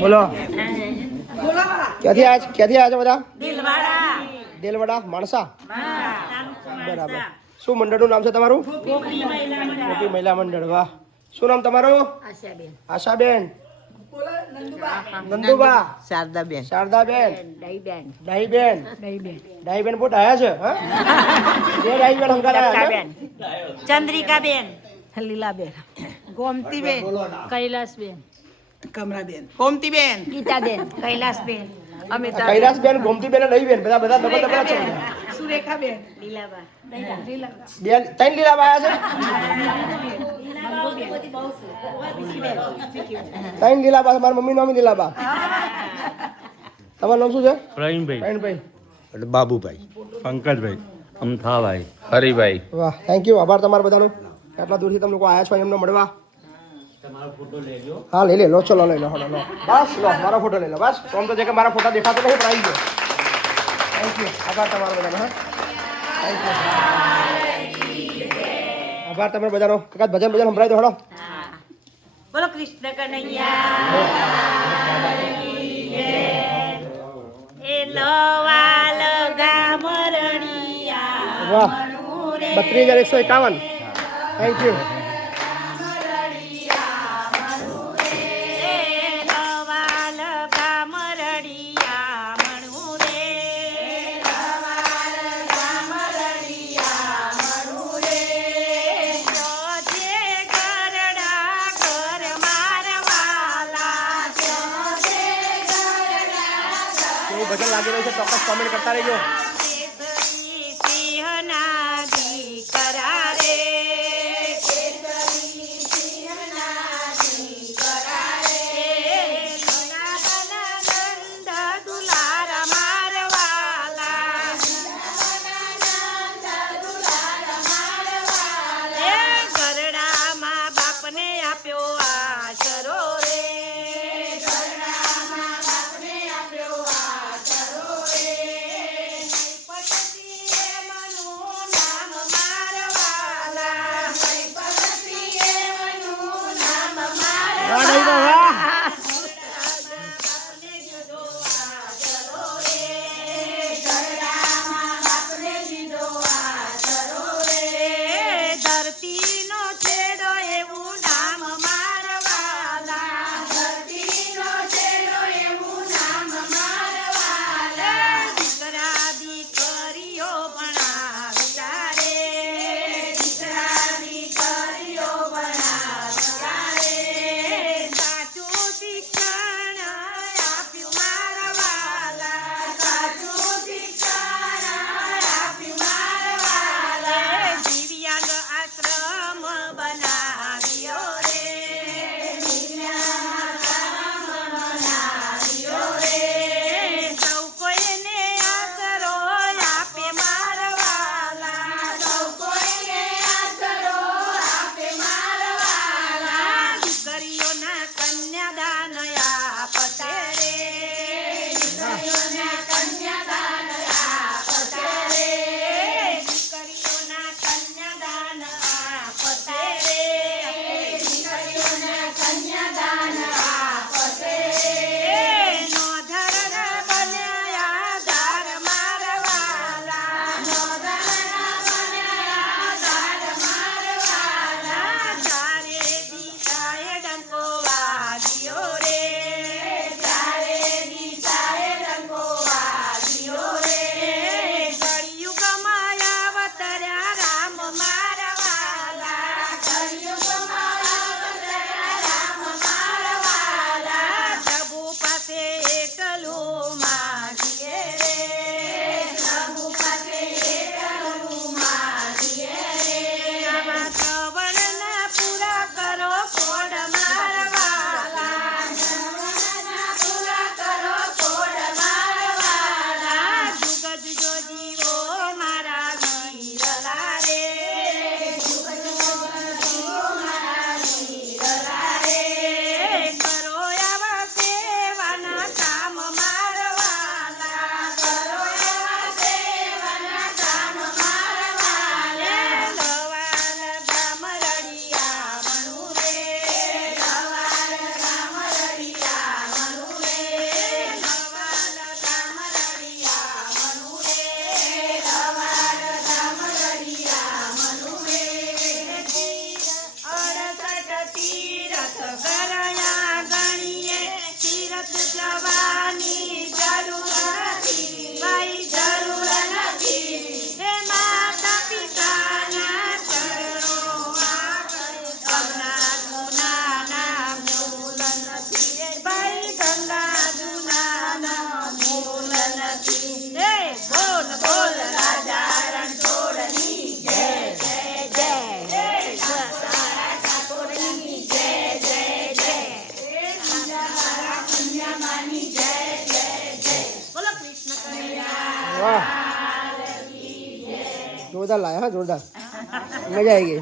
બોલો. ક્યાંથી આવ્યા ક્યાંથી આવ્યા છે બધા? દિલવાડા. દેલવાડા માણસા? બરાબર. શું મંડળનું નામ છે તમારું? ગોપી મહિલા મંડળ. વાહ. શું નામ તમારું? આશાબેન. આશાબેન. નંદુબા. શારદાબેન. શારદાબેન. ડાઈબેન. ડાહીબેન દહીબેન પોટ આયા છે હા? બે ડાહીબેન હંકાર આયા છે? દત્તાબેન ચંદ્રિકાબેન. લીલાબેન ગોમતીબેન. કૈલાસબેન. કમરાબેન. ગોમતીબેન. ગીતાબેન કૈલાસબેન. અમિતા કૈલાસબેન ગોમતીબેન અને ડાહીબેન બધા બધા ડબલ ડબલ છે. સુરેખાબેન. લીલાબા. બેન ત્રણ લીલાબા આયા છે? ત્રણ લીલાબા મારા મમ્મી નામ લીલાબા. તમારું નામ શું છે? પ્રવીણભાઈ. પ્રવીણભાઈ. એટલે બાબુભાઈ. પંકજભાઈ. અમથાભાઈ. હરિભાઈ. વાહ થેન્ક યુ આભાર તમારા બધાનો. આટલા દૂરથી તમે લોકો આવ્યા છો એમને મળવા. હા લઈ લે લો ચલો લઈ લો હલો લો બસ લો મારો ફોટો લઈ લો બસ તો આમ તો છે કે મારા ફોટા દેખાતો નહીં પણ આવી ગયો થેન્ક યુ આભાર તમારો બધાનો હા થેન્ક યુ આભાર તમારો બધાનો કાકા ભજન ભજન સંભળાવી દો હળો બોલો કૃષ્ણ કનૈયા એ લવાલ ગામરણિયા વાહ બત્રીસ હજાર એકસો એકાવન થેન્ક યુ છે ચોક્કસ કોમેન્ટ કરતા રહેજો. मज़ेदार लाया है जोरदार। मज़ा आएगी।